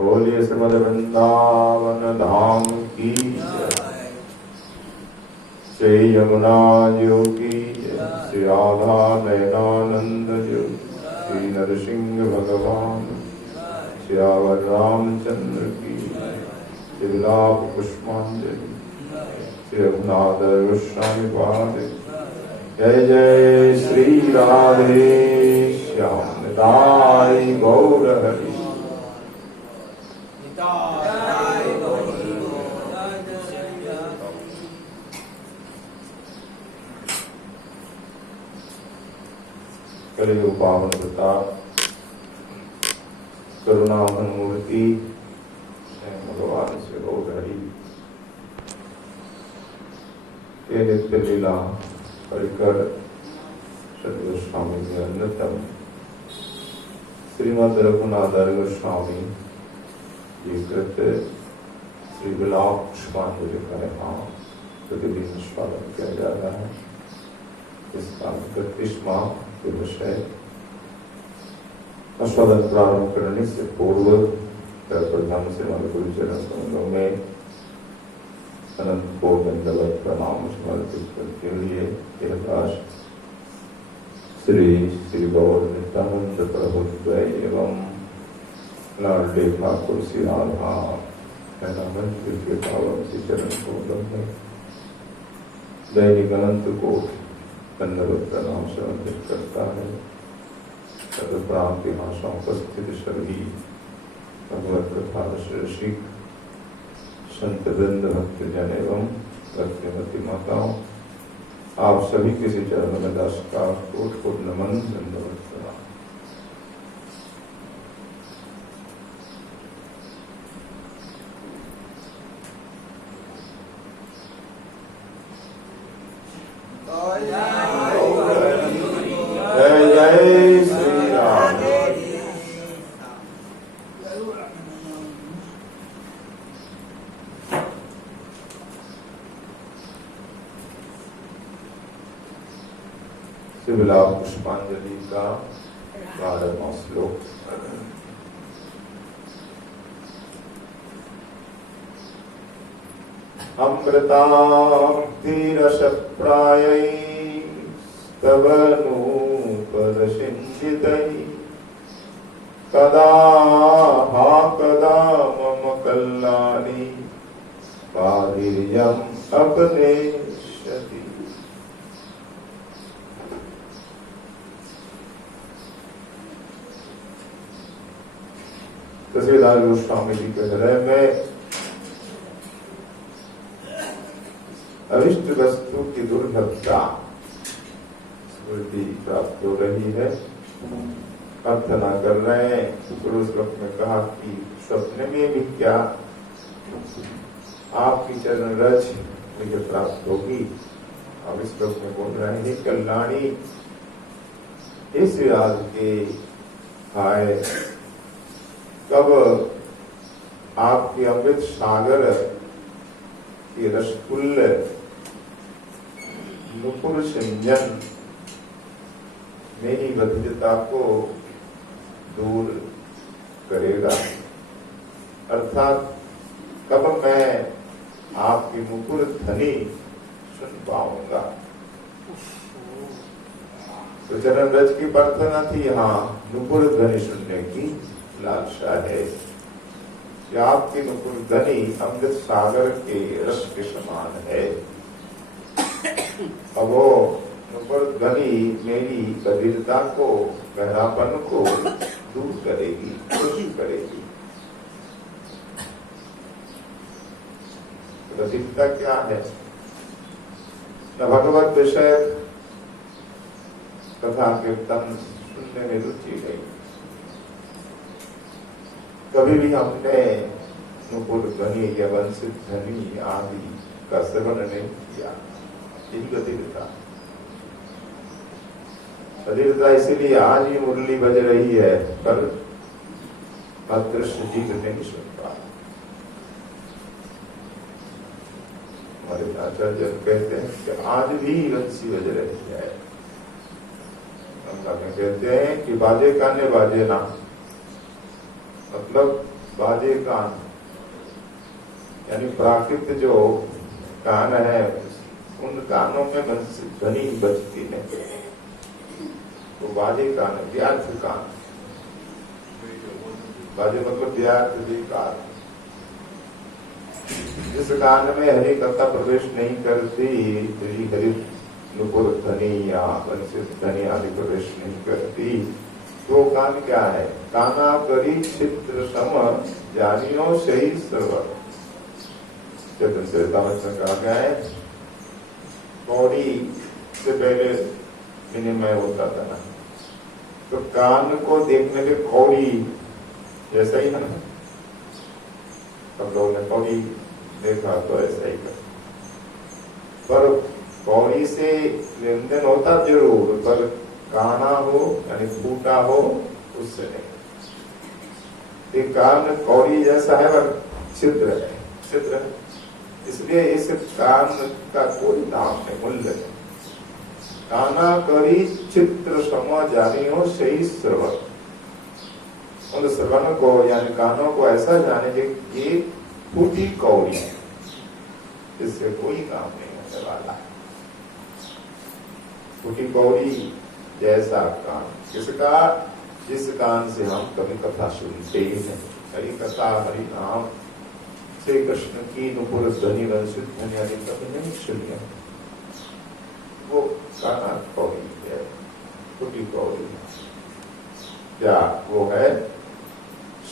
बोलिए श्रीमद् वृंदावन धाम की जय। श्री यमुना जी की जय। श्री राधा नयनानंद जी, श्री नरसिंह भगवान, श्यावर रामचंद्र की जय। श्री विलाप पुष्पांजलि, श्री रघुनाथ गोस्वामी पाद, जय जय श्री राधे श्याम निताई गौर हरि। कलियुग पावन प्रताप करुणावन मूर्ति भगवान से गौर हरि के नित्य लीला परिकर सदगोस्वामी के अन्यतम श्रीमद रघुनाथ गोस्वामी जी कृत श्री विलाप पुष्पांजलि का यहाँ प्रतिदिन निष्पादन किया जा रहा है। इसका 31वां दिवस है। आस्वादन प्रारंभ करने से पूर्व प्रधान से हमारे गुरुचरण कमलों में अनंत को दंडवत प्रणाम समर्पित करते हुए यह दास श्री श्री गौर नित्यानंद प्रभु एवं लाडले ठाकुर श्री राधा के पावन श्री चरण कमलों में दैनिक अनंत को दंडवत प्रणाम समर्पित करता है। तदुपरांत यहाँ उपस्थित सभी भगवत कथा रसिक संत वृंद भक्तजन एवं भक्तिमती माताओं, आप सभी किसी चरण में दास का कोट कोट नमन दंडवत प्रणाम। जय जय श्री राम। श्री विलाप पुष्पांजलि का 12वां श्लोक। अमृताब्धिरसप्रायै तव नूपरसिंचितै कदा हा कदा मम कल्याणी कादिर्यम् अपनेष्यति। तहसीलदार गोस्वामी जी के हृदय में अविष्ट वस्तु की दुर्लभता स्मृति प्राप्त हो रही है। प्रार्थना कर रहे हैं। गुरु श्लोक में कहा कि स्वप्न में भी क्या आपकी चरण रज मुझे प्राप्त होगी। अब इस श्लोक में बोल रहे हैं, कल्याणी इस याद के आए कब आपकी अमृत सागर की रसकुल्ल नुपुर संजन मेरी बधिरता को दूर करेगा। अर्थात कब मैं आपकी नुपुर ध्वनि सुन पाऊंगा। तो चरण रज की प्रार्थना थी, यहाँ नुपुर ध्वनि सुनने की लालसा है कि आपकी नुपुर ध्वनि अमृत सागर के रस के समान है। अब वो नुपुर ध्वनि मेरी बधिरता को, गहरापन को दूर करेगी, खुश करेगी। बधिरता क्या है? न भगवत विषय कथा कीर्तन सुनने में रुचि नहीं। कभी भी हमने नुपुर ध्वनि या वंशित ध्वनि आदि का सेवन नहीं किया। यही बधिरता। बधिरता इसीलिए आज ही मुरली बज रही है, कल दृश्य जीत नहीं सुनता। हमारे आचार्य कहते हैं कि आज भी बंसी बज रही है। हम कहते हैं कि बाजे काने बाजे ना, मतलब बाजे कान, यानी प्राकृत जो कान है उन कानों में मन से ध्वनि बजती नहीं, तो बाजे कान है, व्यर्थ कान। बाजे मतलब व्यर्थ विकार। जिस कान में हरि कथा प्रवेश नहीं करती, हरि नुपुर ध्वनि या वंशित ध्वनि आदि प्रवेश नहीं करती, तो कान क्या है? काना करी चित्र सम जानियो सही सर्व। चेतन चरितामृत में कहा गया है, कौड़ी से पहले विनिमय होता था ना, तो कान को देखने पे कौड़ी जैसा ही है ना, सब लोगों ने कौड़ी देखा तो ऐसा ही कर, पर कौड़ी से लेन देन होता जरूर, पर काना हो यानी फूटा हो उससे नहीं। एक कान कौड़ी जैसा है पर छिद्र है, छिद्र है, इसलिए इस कान का कोई नाम नहीं, मूल्य नहीं। काना करी चित्र सम जानियो सही श्रवण, उन श्रवण को यानी कानों को ऐसा जाने कि फूटी कौड़ी है, इससे कोई काम नहीं होने वाला। फूटी कौड़ी जैसा कान किसका? जिस कान से हम कभी कथा सुनते ही नहीं, हरि कथा हरि नाम श्री कृष्ण की नुपुर ध्वनि वंशित ध्वनि आदि कभी नहीं सुनिए, वो काना कौड़ी है, फूटी कौड़ी। क्या वो है?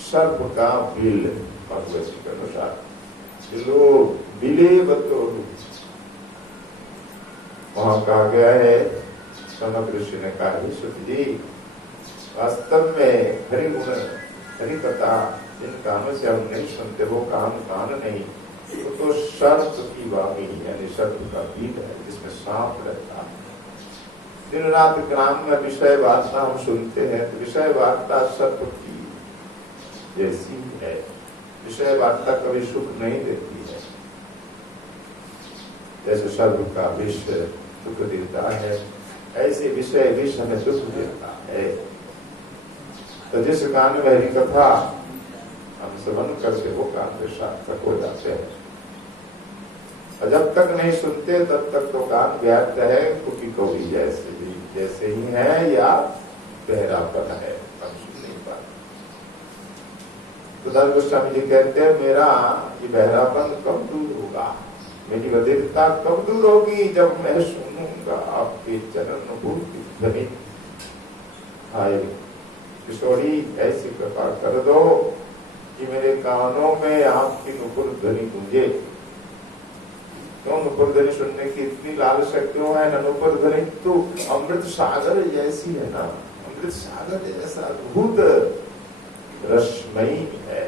सर्प का बिल, भगवत के अनुसार बिलो बिले बतो, वहां कहा गया है, सनक ऋषि ने कहा, सुत जी वास्तव में हरि गुण हरि कथा जिन कानों से हम नहीं सुनते वो कान नहीं, तो सर्प की वाणी यानी सर्प का बीज है जिसमें सांप रहता है। दिन रात ग्राम में विषय वार्ता हम सुनते हैं, तो विषय वार्ता सर्प की जैसी है। विषय वार्ता कभी सुख नहीं देती है, जैसे सर्प का विष सुख देता है, ऐसे विषय विष हमें दुख देता है। तो जिस कान में हरि कथा हम श्रवण करके वो कान में सार्थक हो जाते हैं, और जब तक नहीं सुनते तब तक तो कान व्यर्थ है, फूटी कौड़ी जैसे ही है या बहरापन है, हम सुन नहीं पाते। तो दास गोस्वामी जी कहते हैं, मेरा ये बहरापन कब दूर होगा, मेरी बधिरता कब दूर होगी, जब मैं सुनूंगा आपके चरण नुपुर की ध्वनि। हाय किशोरी ऐसी कृपा कर दो कि मेरे कानों में आपकी नुपुर ध्वनि गूंजे। क्यों नुपुर ध्वनि सुनने की इतनी लालसा क्यों है? ना नुपुर ध्वनि तो अमृत सागर जैसी है ना, अमृत सागर जैसा अद्भुत रसमयी है,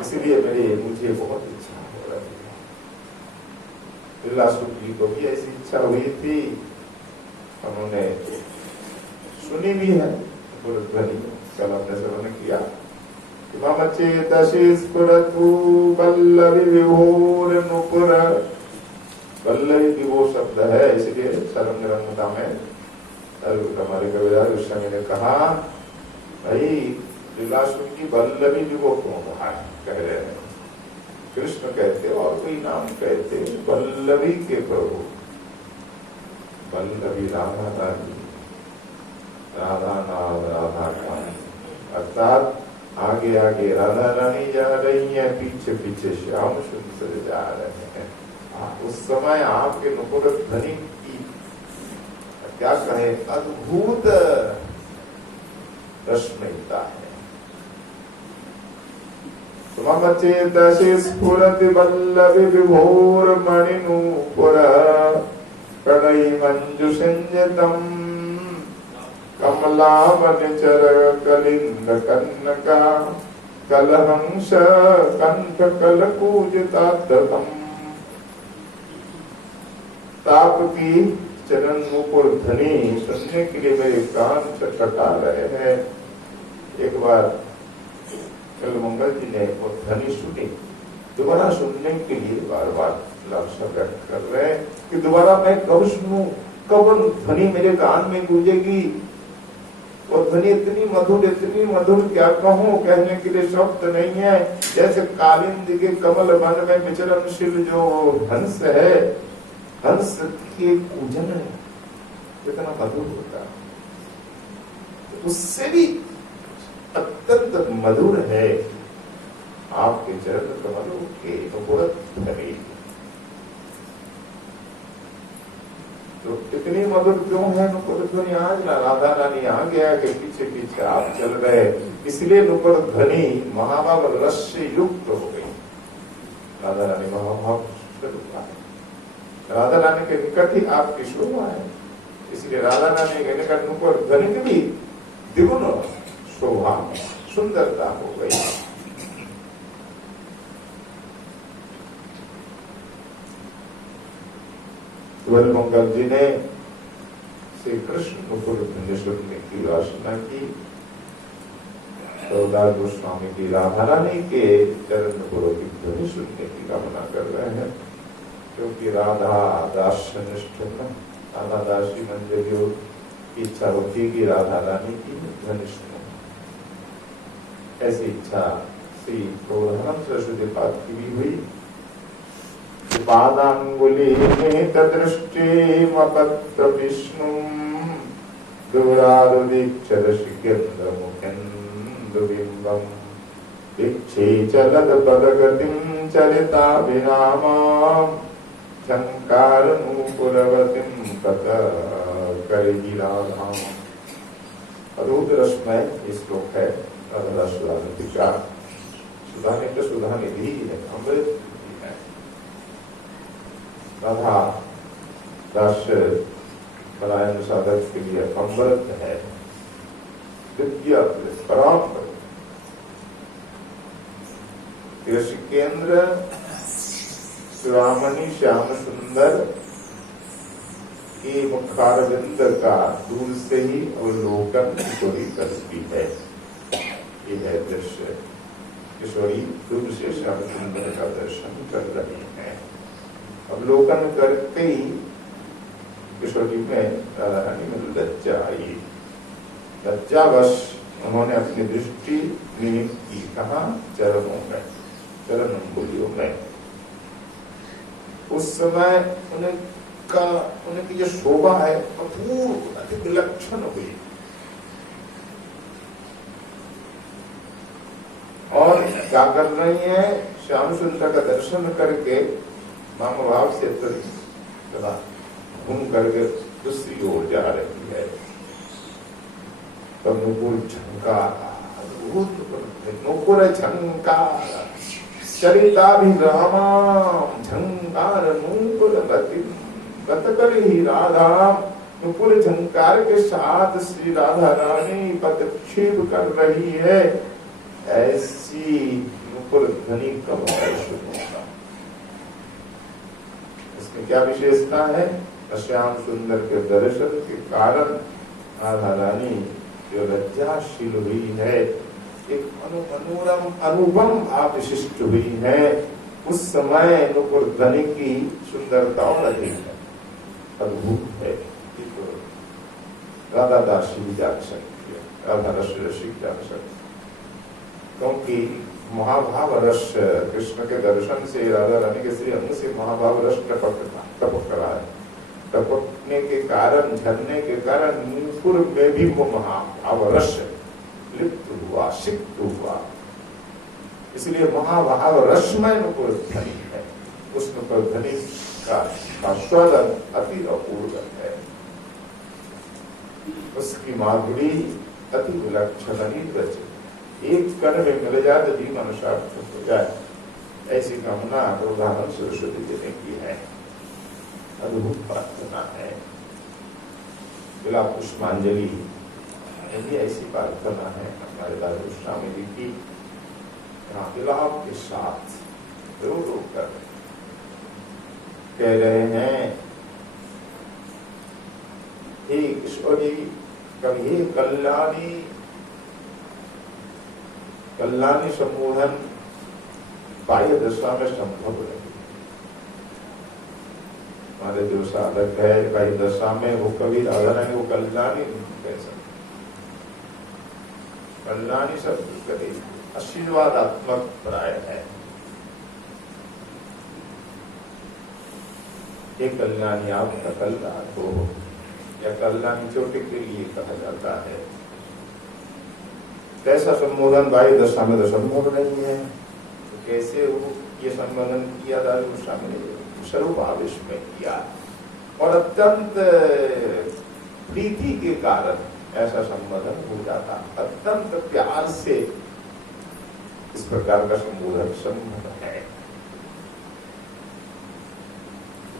इसलिए मुझे बहुत इच्छा हो रही है। बिरला सुख जी को भी ऐसी इच्छा हुई थी, उन्होंने सुनी भी है नुपुर ध्वनि, कल हमने श्रवण किया। मम चेतसि स्फुरतु वल्लभी विभोर नुपुर, वल्लभी विभो शब्द है, इसलिए शरण निरंता में हमारे कविराज गोस्वामी ने कहा, भाई लीलासुर की वल्लभी विभो क्यों कहा है? कह रहे हैं कृष्ण कहते और कोई नाम कहते, वल्लभी के प्रभु, वल्लभी राधा रानी, राधा नाम राधा का, अर्थात आगे आगे राधा रानी जा रही है, पीछे पीछे श्याम सुंदर जा रहे हैं। उस समय आपके नुपुर ध्वनि की क्या कहे, अद्भुत रश्मिता है। मम चेतसि स्फुरति वल्लभी विभोर मणिनूपुर, प्रणयी मंजु संयतम कमलावनचर कलिंद कन्नका, कलहंस कंठ कलकूजिताद्रतम। ताप की चरण नुपुर ध्वनि सुनने के लिए मेरे कान चटचटा रहे हैं। एक बार कल मंगल जी ने वो ध्वनि सुनी, दोबारा सुनने के लिए बार बार लालसा व्यक्त कर रहे हैं कि दोबारा मैं कब सुनूं, कब ध्वनि मेरे कान में गूंजेगी। वो ध्वनि इतनी मधुर क्या कहूँ, कहने के लिए शब्द नहीं है। जैसे कालिंदी के कमल वन में विचरणशील जो हंस है, हंस की कूजन है, कितना मधुर होता है, उससे भी अत्यंत मधुर है आपके चरण कमलों के नुपुर ध्वनि। तो इतनी मधुर क्यों है नुपुर ध्वनि? आज राधा रानी आ गया के पीछे पीछे आप चल रहे, इसलिए नुपुर ध्वनि महाभाव रस से युक्त हो गई। राधा रानी महाभाव स्वरूप है, राधा रानी के निकट ही आपकी शोभा है, इसलिए राधा रानी के निकट नुपुर ध्वनि की भी द्विगुण शोभा सुंदरता हो गई। मंगल जी ने श्री कृष्ण नुपुर ध्वनि सुनने की वासना की, तो गोस्वामी की राधा रानी के चरण नुपुरों की ध्वनि सुनने की कामना कर रहे हैं, क्योंकि राधा दास्य निष्ठ, राधा दासी मंजरियों की इच्छा होती है कि राधा रानी की ध्वनि सुनो। ऐसी इच्छा श्री प्रबोधानंद सरस्वती पाद की भी हुई। पादांगुली तदृष्टि मपत्र विष्णु दूरारुदीक्षर शिकेन्द्र मुखेन्द्र बिंबम दीक्षे चलत पदगतिं चलिता विरामां झंकार नूपुरवतीं कत करिगिराधाम। अद्भुत रसमय श्लोक है राधा सुधानिधि का। सुधानिधि सुधानिधि है, अमृत है। राधा दास पलायन साधक के लिए अमृत है, दिव्य पराम केंद्र सुरामणि श्याम सुंदर की मुखारविंद का दूर से ही अवलोकन किशोरी करती है। ये है दृश्य, किशोरी दूर से श्याम सुंदर का दर्शन कर रही है। अवलोकन करते ही किशोरी में राधा रानी में लज्जा आई। लज्जावश उन्होंने अपनी दृष्टि निमित की, कहा चरणों में, चरण अंगुलियों में। उस समय उनकी जो शोभा है अपूर्व अति विलक्षण हुई, और क्या कर रही है? श्याम सुंदर का दर्शन करके माम भाव से घूम करके दूसरी ओर जा रही है। तब नुपुर झंकार, नुपुर झंकार चरिताभिरामां झंकार नूपुर गत कर ही राधा। नुपुर झंकार के साथ श्री राधा रानी पदक्षेप कर रही है। ऐसी नुपुर ध्वनि कब होगा? इसमें क्या विशेषता है? श्याम सुंदर के दर्शन के कारण राधा रानी जो लज्जाशील हुई है, एक मनोरम अनुपम भाव विशिष्ट हुई है। उस समय नुपुर ध्वनि की सुंदरता और अधिक है, अद्भुत है। राधा दासी भी जान सकती है, राधा रस रसिक जान सकती, क्योंकि महाभाव रस कृष्ण के दर्शन से राधा रानी के श्री अंग से महाभाव रस टपक रहा है। टपकने के कारण, झरने के कारण नुपुर में भी वो महाभाव रस लिप्त हुआ, सिक्त हुआ। इसलिए महाभाव रसमय नुपुर ध्वनि है। उस नुपुर ध्वनि का आस्वादन अति अपूर्व है। उसकी माधुरी अति विलक्षण रचित, एक कण में मिल जाए तो जीवन सार्थक हो जाए, ऐसी कामना प्रबोधानंद सरस्वती जी ने की है। अद्भुत प्रार्थना है। विलाप पुष्पांजलि यही ऐसी प्रार्थना है हमारे दादा गोस्वामी जी की। विलाप के साथ रो रो कर कह रहे हैं, हे ईश्वरी कभी हे कल्याणी, कल्याणी संबोधन बाह्य दशा में संभव नहीं। हमारे जो साधक है बाह्य दशा में वो कभी राधा रानी को कल्याणी नहीं कह सकते। कल्याणी शब्द करे आशीर्वादात्मक प्राय है। ये कल्याणी आपका कल्याण हो या कल्याणी चोटी के लिए कहा जाता है। कैसा संबोधन भाई दशा में तो संभव नहीं है, तो कैसे वो ये संबोधन किया दारू गोस्वामी ने स्वरूप आवेश में किया और अत्यंत प्रीति के कारण ऐसा संबोधन हो जाता। अत्यंत प्यार से इस प्रकार का संबोधन संभव है।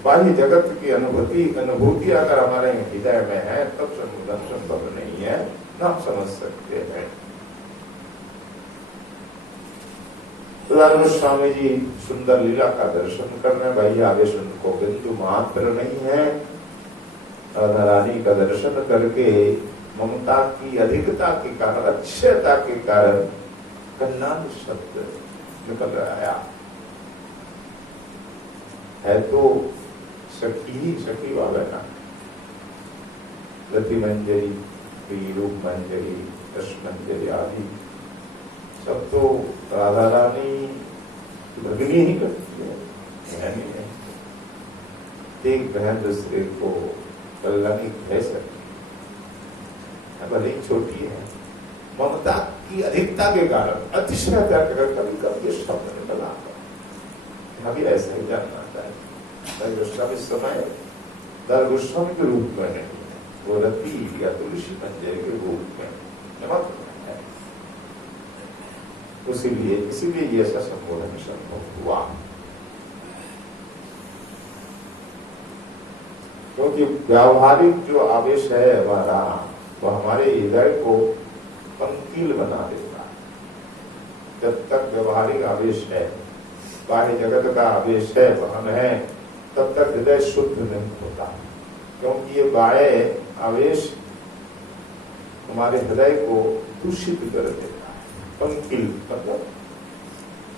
बाह्य जगत की अनुभूति अगर हमारे हृदय में है तब संबोधन संभव नहीं है, न हम समझ सकते हैं। स्वामी जी सुंदर लीला का दर्शन करने भाई आवेश उनको बिंदु मात्र नहीं है। राधा रानी का दर्शन करके ममता की अधिकता के कारण, अक्षयता के कारण कल्याण शब्द निकल आया है। तो सखी वाला ना लती मंजरी, रूप मंजरी, रस मंजरी आदि सब तो राधा रानी भगनी ही करती है, बहन ही नहीं। एक बहन दूसरे को कल्याणी कह सकती है, भले ही छोटी है। ममता की अधिकता के कारण अतिशयता के कभी कभी शब्द निकल आता। अभी ऐसा ही जानना चाहिए। गोस्वामी समय दर गोस्वामी के रूप में नहीं, वो रति या तुलसी मंजरी के रूप में नमक है। इसीलिए ये ऐसा संबोधन संभव हुआ, क्योंकि व्यावहारिक जो आवेश है हमारा, वो हमारे हृदय को पंकील बना देता है। जब तक व्यवहारिक आवेश है, बाह्य जगत का आवेश है, वहन है, तब तक हृदय शुद्ध नहीं होता। क्योंकि ये बाह्य आवेश हमारे हृदय को दूषित कर देता है, पंकील मतलब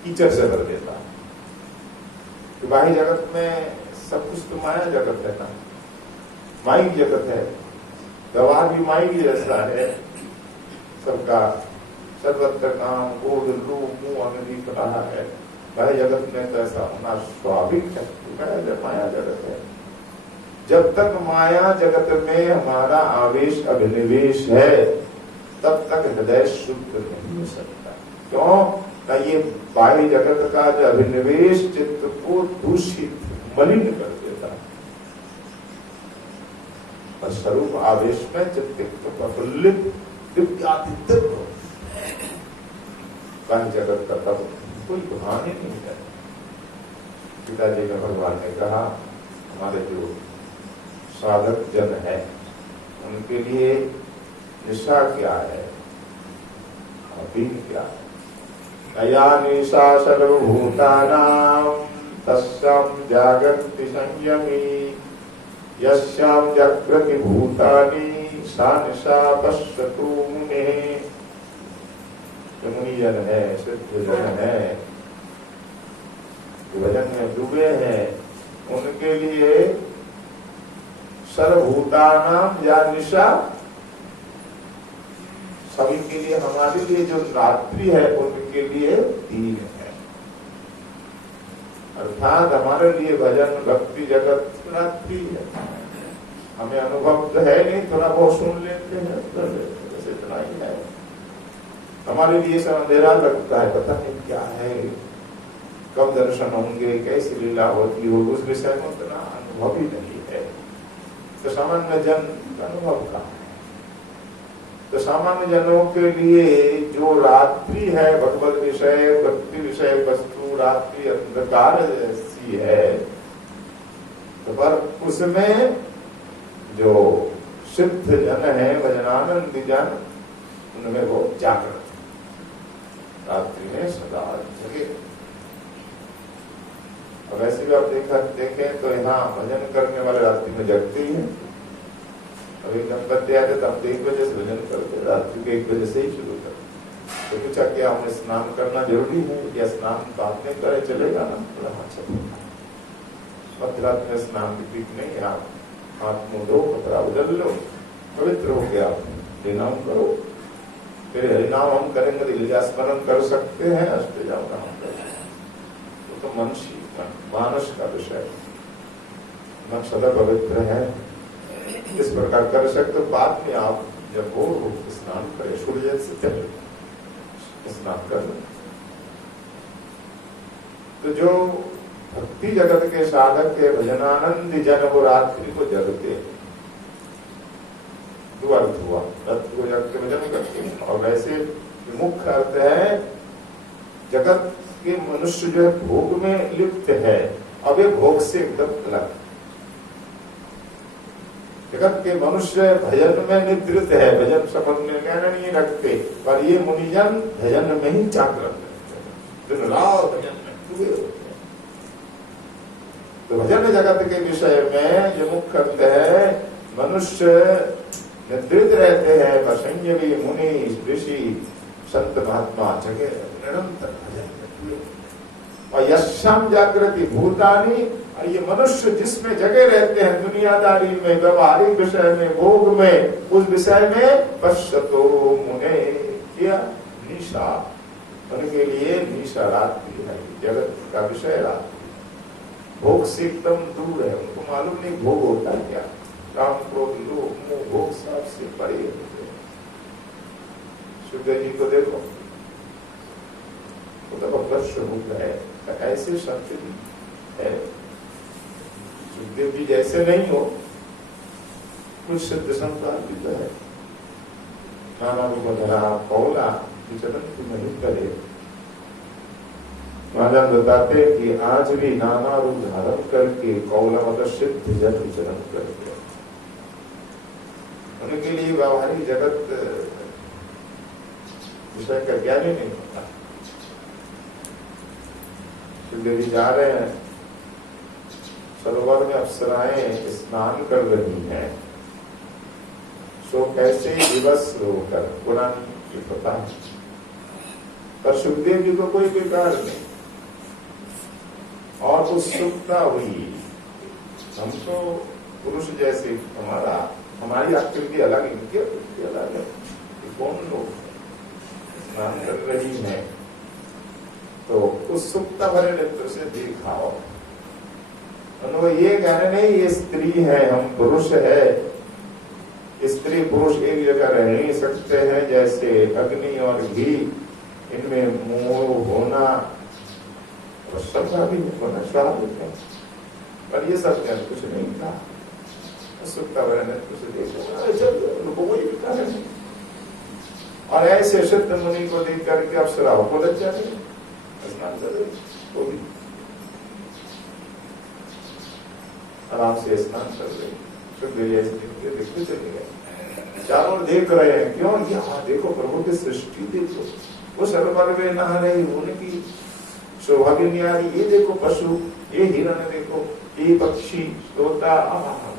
कीचड़ से भर देता है। तो बाह्य जगत में सब कुछ तो माया जगत है ना, माइक जगत है। व्यवहार भी माइक जैसा है सबका, सर्वत्र काम गोद रूप मुंह अनदीप रहा है। बाह्य जगत में तो ऐसा होना स्वाभाविक है, माया जगत है। जब तक माया जगत में हमारा आवेश अभिनिवेश है तब तक हृदय शुद्ध नहीं हो सकता। क्यों? ना ये बाह्य जगत का जो अभिनिवेश चित्त को दूषित मलिन कर देता है, और स्वरूप आवेश में चित्त प्रफुल्लित दिव्यादित्य बाह्य जगत का तब कोई बहाने नहीं है। पिताजी ने भगवान ने कहा हमारे जो साधक जन है उनके लिए निशा क्या है, दिन क्या है। नया निशा सर्वभूतानां तस्यां जागर्ति संयमी यस्यां जागृति भूतानि सा निशा पश्यतु मुनिः। जो मुनि जन है, सिद्ध जन है, भजन में डूबे हैं, उनके लिए सर्वभूतानां या निशा, सभी के लिए, हमारे लिए जो रात्रि है उनके लिए दिन है। अर्थात हमारे लिए भजन भक्ति जगत रात्रि है। हमें अनुभव तो है नहीं, थोड़ा बहुत सुन लेते हैं, बस इतना ही है। हमारे लिए सब अंधेरा लगता है, पता नहीं क्या है, कब दर्शन होंगे, कैसी लीला होती हो, उस विषय में उतना अनुभव ही नहीं है। तो सामान्य जन का अनुभव का है। तो सामान्य जनों के लिए जो रात्रि है, भगवत विषय भक्ति विषय वस्तु रात्रि अंधकार जैसी है, तो पर उसमें जो सिद्ध जन है, भजनानंद जन, उनमें वो जागृत रात्रि में सदा जगे। और वैसे भी आप देखें तो यहाँ भजन करने वाले रात्रि में जगते ही हैं। अब एक दंपत्ति आते तब 1 बजे से भजन करते, रात्रि के 1 बजे से ही शुरू करते। तो पूछा क्या हमें स्नान करना जरूरी है, या स्नान बाद में करे चलेगा ना? मध्य रात में स्नान की ठीक नहीं, आप हाथ मुंह धो, कपड़ा बदल लो, पवित्र हो गया, प्रणाम करो, फिर हरिनाम हम करेंगे तो लीला स्मरण कर सकते हैं, अष्टजाम नाम करें तो मनुष्य मानस का विषय मन सदा पवित्र है, इस प्रकार कर सकते। बाद में आप जब वो स्नान करें सूर्य से पहले स्नान कर, तो जो भक्ति जगत के साधक के भजनानंद जन वो रात्रि को जगते हैं, दो अर्थ हुआ, रात्रि को जग के भजन करते हैं। और वैसे मुख्य अर्थ है जगत के मनुष्य जो है भोग में लिप्त है, अब ये भोग से एकदम अलग। जगत के मनुष्य भजन में निद्रित है, भजन शपथ में लेना नहीं रखते, पर ये मुनिजन भजन में ही जागृत रहते हैं, दिन रात भजन में डूबे होते हैं। तो भजन जगत के विषय में जो मुख्य अर्थ है, मनुष्य निद्रित रहते हैं, पर संयमी मुनि ऋषि संत महात्मा जगह निरंतर भजन में। और यशाम जागृति भूतानी, ये मनुष्य जिसमें जगे रहते हैं दुनियादारी में, व्यवहारिक विषय में, भोग में, उस विषय में पश्यतो मुने किया निशा, उनके लिए निशा रात्रि है, जगत का विषय रात्रि, भोग से एकदम दूर है। उनको मालूम नहीं भोग होता है क्या, काम क्रोध लोभ मोह भोग सबसे परे होते हैं। सुखदेव जी को देखो, वो तो भगवत स्वरूप है, ऐसे संत भी है। सुखदेव जी जैसे नहीं हो, कुछ सिद्ध संतान भी तो है। नाना रूप धरा कौला चरण की नहीं करे। महाराज बताते कि आज भी नाना रूप धारण करके कौला मतलब सिद्ध जन चरण करके, उनके लिए व्यवहारिक जगत विषय का ज्ञान ही नहीं होता। सुखदेव जी जा रहे हैं, सरोवर में अप्सराएं स्नान कर रही हैं, सो कैसे दिवस होकर पुराण की पता, पर सुखदेव जी को कोई विकार नहीं और उत्सुकता हुई। हम तो पुरुष जैसे, हमारी आकृति अलग, इनकी आकृति अलग है, कौन लोग स्नान कर रही हैं, तो उत्सुकता भरे नेत्र से दिखाओ। उनको ये कहना नहीं ये स्त्री है हम पुरुष है, स्त्री पुरुष एक जगह रह नहीं सकते हैं, जैसे अग्नि और घी, इनमें मोह होना स्वाभाविक होना स्वाभाविक है, पर ये सब ज्ञान कुछ नहीं था। उत्सुकता भरे नेत्र से देखो, उनको कोई विकार नहीं। और ऐसे सिद्ध मुनि को देख करके अप्सराओं को लज्जा नहीं, स्नान कर रही, आराम से स्नान कर रहे, देखते चले गए, चारों देख रहे हैं। क्यों? यहाँ देखो प्रभु की सृष्टि देखो, वो सरोवर में नहा रही, उनकी शोभा भी नहीं आ रही। ये देखो पशु, ये हिरण देखो, ये पक्षी, तोता,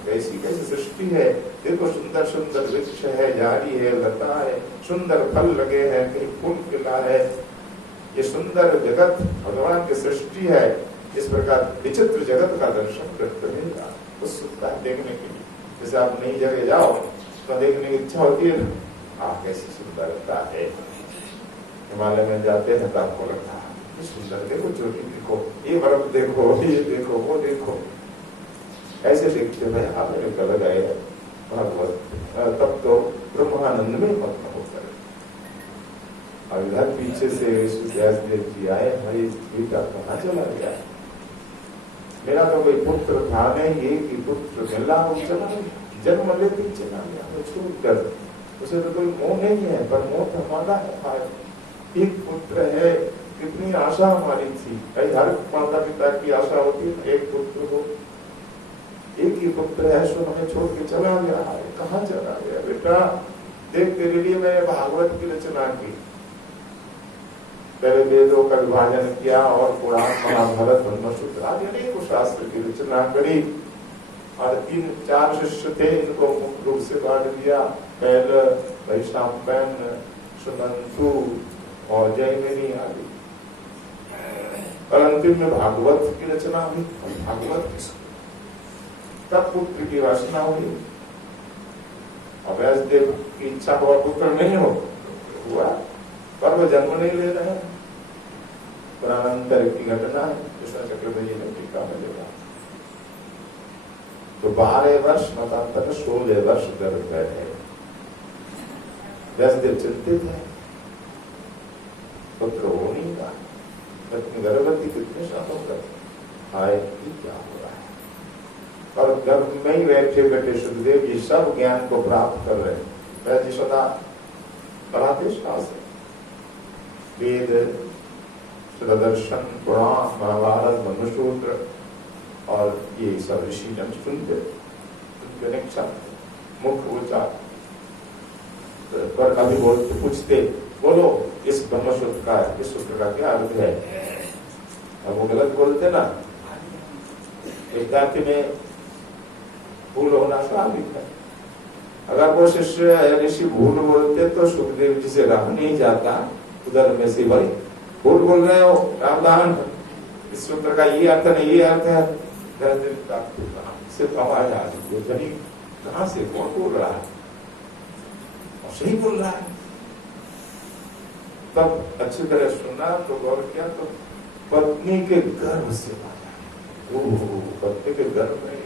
कैसी कैसी सृष्टि है। देखो सुंदर सुंदर वृक्ष है, झाड़ी है, लता है, सुंदर फल लगे हैं, कहीं फूल खिला है। ये सुंदर जगत भगवान की सृष्टि है। इस प्रकार विचित्र जगत का दर्शन करते रहेगा, उत्सुकता देखने के लिए। जैसे आप नई जगह जाओ तो देखने की इच्छा होती है, कैसी सुंदरता है। हिमालय में जाते हैं तो आपको लगता है सुंदर, देखो चोटी देखो, ये बर्फ देखो, ये देखो, वो देखो, ऐसे देखते हुए आप निकल गए भागवत। तब तो ब्रह्मानंद में मग्न होकर, और इधर पीछे से व्यासदेव जी आए, भाई बेटा कहाँ चला गया? मेरा तो कोई पुत्र था नहीं, एक ही पुत्र मिला, वो चला गया, जन्म लेते ही चला गया, वो छूट कर। उसे तो कोई मोह नहीं है, पर मोह हमारा है। एक पुत्र है, कितनी आशा हमारी थी, हर माता पिता की आशा होती है एक पुत्र हो, एक ही पुत्र है, सो हमें छोड़ के चला गया है। कहाँ चला गया बेटा? देख तेरे लिए मैंने भागवत की रचना की, पहले वेदों का विभाजन किया और पुराण महाभारत ब्रह्मसूत्र आदि अनेक शास्त्र की रचना करी, और 3-4 शिष्य थे, इनको मुख्य रूप से बांट दिया, पहले वैशांपैन, सुमंतु और जयमिनी आदि, और अंतिम में भागवत की रचना हुई। भागवत तब पुत्र की वासना हुई, और व्यासदेव की इच्छा हुआ पुत्र नहीं हो, हुआ, पर वो जन्म नहीं ले रहे हैं। प्राणांतर की घटना है, कृष्ण चक्रवर्ती ने टीका में लिखा। तो 12 वर्ष मतांतर 16 वर्ष गर्भ में है। व्यासदेव चिंतित है, पुत्र हो नहीं रहा, गर्भवती कितने सालों तक आए कि क्या हो रहा है। और गर्भ में ही बैठे बैठे सुखदेव जी सब ज्ञान को प्राप्त कर रहे हैं। व्यास जी सदा पढ़ाते शास्त्र, वेद, दर्शन, पुराण, महाभारत, मनुसूत्र और ये सब ऋषि जन सुनते मुख उच्चार पर कभी बोलते पूछते, बोलो इस ब्रह्मसूत्र का, इस सूत्र का क्या अर्थ है। अब वो गलत बोलते ना, विद्यार्थी में भूल होना स्वाभाविक है। अगर वो शिष्य ऋषि भूल बोलते तो सुखदेव जी से रहा नहीं जाता, उधर में से भाई भूल बोल रहे हो रामदान, इस सूत्र का ये अर्थ नहीं, ये अर्थ है। सिर्फ आवाज आ रही है, कहां से कौन बोल रहा है, और सही बोल रहा है। तब अच्छी तरह सुना तो गौर किया तो पत्नी के गर्भ से आया। पत्नी के गर्भ में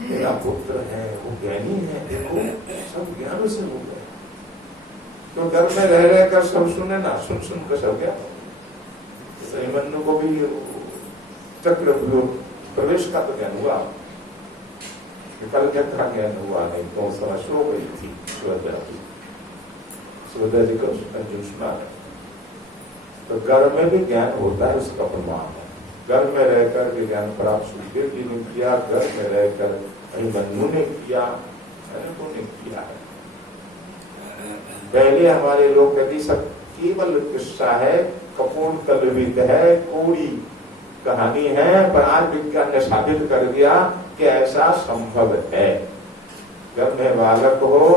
मेरा पुत्र है, वो ज्ञानी है, देखो सब ज्ञान से हो गए। तो गर्भ में रह रहकर सब सुने ना, सुन सुन कर सब ज्ञान। मनु को भी चक्र प्रवेश का तो ज्ञान हुआ, कल का ज्ञान हुआ नहीं, तो समय सो गई थी सुभद्रा जी को अर्जुन सुना। तो गर्भ में भी ज्ञान होता है, उसका प्रमाण है। गर्भ में रहकर के ज्ञान प्राप्त सुखदेव जी ने किया, गर्भ में रहकर अभिमन्यु ने किया, अनेकों ने किया है। पहले हमारे लोग कहते सब केवल किस्सा है, कपूर कल्पित है, कोड़ी कहानी है, पर आज विज्ञान ने साबित कर दिया कि ऐसा संभव है। गर्भ में बालक हो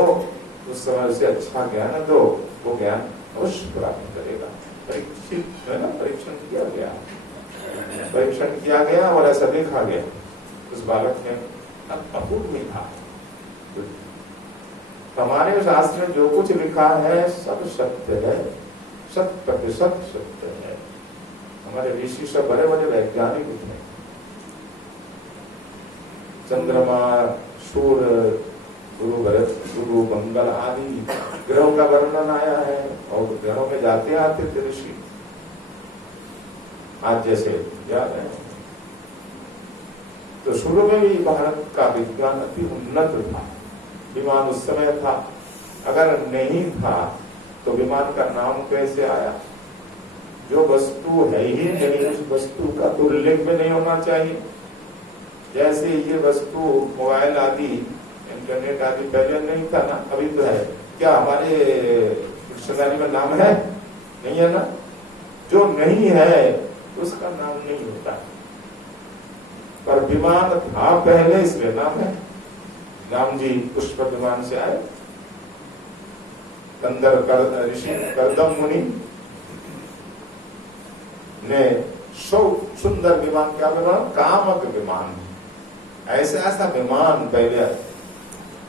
उस समय से अच्छा ज्ञान दो, वो ज्ञान अवश्य प्राप्त करेगा। परीक्षित है ना, परीक्षण किया गया और ऐसा देखा गया उस बालक में अपूर्व ही था। हमारे शास्त्र में जो कुछ लिखा है सब सत्य है, 100% सत्य है। हमारे ऋषि सब बड़े बड़े वैज्ञानिक थे। चंद्रमा, सूर्य, गुरु मंगल आदि ग्रहों का वर्णन आया है, और ग्रहों में जाते आते थे ऋषि। आज जैसे याद है, तो शुरू में भी भारत का विज्ञान अति उन्नत था। विमान उस समय था, अगर नहीं था तो विमान का नाम कैसे आया। जो वस्तु है ही नहीं, उस वस्तु का तो उल्लेख में नहीं होना चाहिए। जैसे ये वस्तु मोबाइल आदि, इंटरनेट आदि पहले नहीं था ना, अभी तो है। क्या हमारे डिक्शनरी में नाम है? नहीं है ना। जो नहीं है उसका नाम नहीं होता, पर विमान था पहले इसलिए नाम है। राम जी पुष्प विमान से आए, कंदर ऋषि करदम मुनि ने सुंदर विमान, क्या विमान? कामक विमान। ऐसा विमान पहले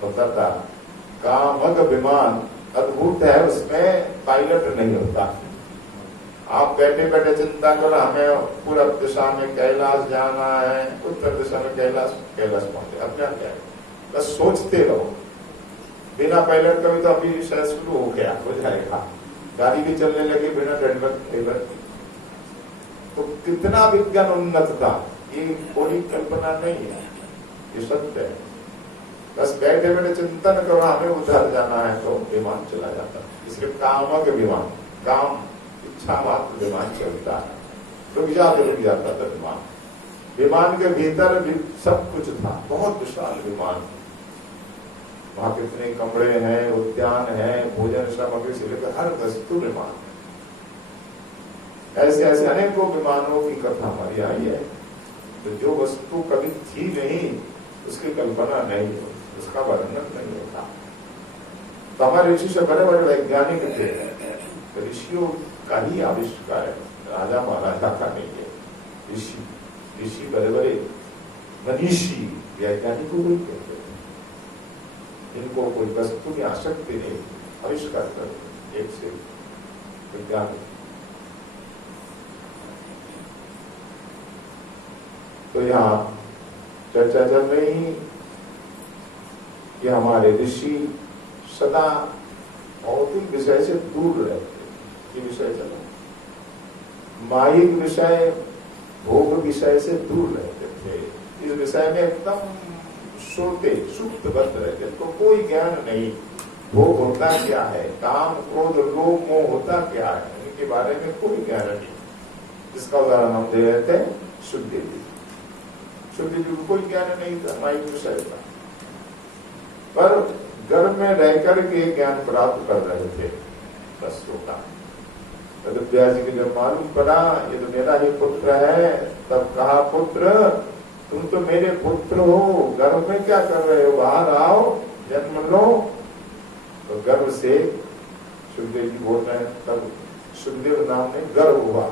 होता था, कामक विमान अद्भुत है, उसमें पायलट नहीं होता। आप बैठे बैठे चिंता करो, हमें पूरब दिशा में कैलाश जाना है, उत्तर दिशा में कैलाश पहुंचे, अपने आप जाए, बस सोचते रहो। बिना पायलट का भी तो अभी शायद शुरू हो गया, हो जाएगा। गाड़ी भी चलने लगी बिना ड्राइवर। तो कितना विज्ञान उन्नत था, ये कोई कल्पना नहीं है, ये सत्य है। बस बैठे बैठे चिंतन करो, हमें उधर जाना है तो विमान चला जाता। इसके कामक विमान, काम इच्छा मात्र विमान चलता है। रुक जाता था विमान। विमान के भीतर भी सब कुछ था, बहुत विशाल विमान। वहां कितने कमरे हैं, उद्यान है, भोजन सामग्री से लेकर हर वस्तु विमान। ऐसे ऐसे अनेकों विमानों की कथा हमारी आई है। तो जो वस्तु कभी थी नहीं, उसकी कल्पना नहीं होती, उसका वर्णन नहीं होता। तो हमारे ऋषि से बड़े बड़े वैज्ञानिक थे, ऋषियों का ही आविष्कार है, राजा महाराजा का नहीं है। ऋषि बड़े बड़े मनीषी वैज्ञानिकों को कहते हैं, इनको कोई वस्तु की आसक्ति नहीं, आविष्कार कर एक से वैज्ञानिक। तो यहाँ चर्चा चल रही कि हमारे ऋषि सदा भौतिक विषय से दूर रहते। ये विषय चला, मायिक विषय, भोग विषय से दूर रहते थे। इस विषय में एकदम सोते सुप्तबद्ध रहते, तो कोई ज्ञान नहीं। भोग होता क्या है, काम क्रोध लोभ मोह होता क्या है, इनके बारे में कोई ज्ञान नहीं। इसका उदाहरण हम दे रहे थे शुद्धि जी। शुद्धि जी को कोई ज्ञान नहीं था माइक विषय का, पर गर्भ में रहकर के ज्ञान प्राप्त कर रहे थे बच्चों का। व्यास जी को जब मालूम पड़ा ये तो मेरा ही पुत्र है, तब कहा पुत्र तुम तो मेरे पुत्र हो, गर्भ में क्या कर रहे हो, बाहर आओ जन्म लो। तो गर्भ से सुखदेव जी बोल रहे हैं, तब सुखदेव नाम ने गर्भ हुआ,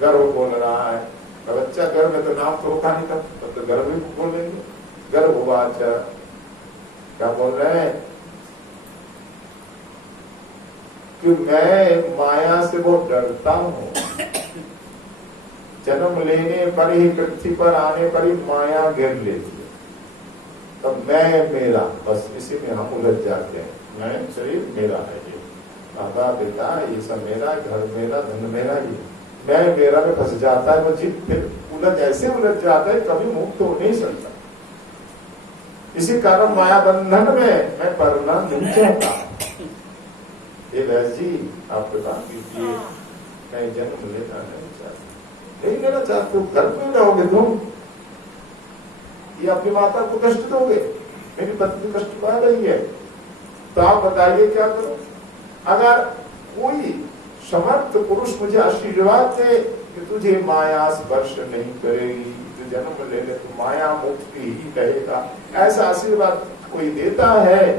गर्भ बोल रहा है। बच्चा गर्भ में तो नाम तो होता नहीं, तब तो गर्भ ही बोलेंगे। गर्भ हुआ, क्या बोल रहे हैं कि मैं माया से बहुत डरता हूं। जन्म लेने पर ही, पृथ्वी पर आने पर ही माया घेर लेती है। तब मैं मेरा, बस इसी में हम उलझ जाते हैं। मैं शरीर मेरा है, ये माता पिता ये सब मेरा, घर मेरा, धन मेरा, ये मैं मेरा में फंस जाता है। वो जीव फिर उलझ, ऐसे उलझ जाता है कभी मुक्त हो नहीं सकता। इसी कारण माया बंधन में मैं पड़ना नहीं चाहता। ये व्यास जी आप बता दीजिए, मैं जन्म लेना नहीं चाहता, नहीं लेना चाहते, घर में रहोगे तुम, ये अपनी माता को कष्ट दोगे, मेरी पत्नी कष्ट पा रही है, तो आप बताइए क्या करो। अगर कोई समर्थ पुरुष मुझे आशीर्वाद दे कि तुझे माया स्पर्श नहीं करेगी, तो जन्म लेने तो माया मुक्ति ही रहेगा, ऐसा आशीर्वाद कोई देता है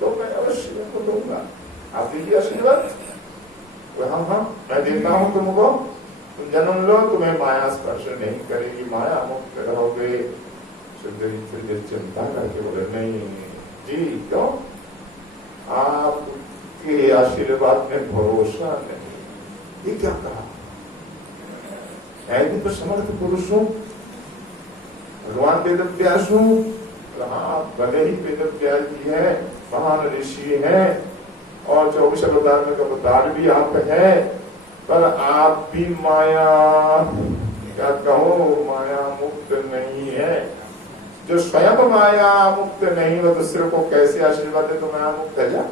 तो मैं अवश्य उनको दूंगा। आप दीजिए आशीर्वाद। हाँ मैं देता हूं तुमको, तुम जन्म लो, तुम्हें माया स्पर्श नहीं करेगी, माया मुक्त रहोगे। फिर चिंता करके बोले नहीं जी, क्यों, आपके आशीर्वाद में भरोसा नहीं। ये क्या कहा, मैं भी तो समर्थ पुरुष हूं, भगवान वेद व्यास हूं। हाँ भले ही वेद व्यास जी है, महान ऋषि है, और 24 अवतार में अवतार भी आप है, पर आप भी माया, क्या कहो, माया मुक्त नहीं है। जो स्वयं माया मुक्त नहीं हो दूसरे को कैसे आशीर्वाद दे, तो माया मुक्त है जा।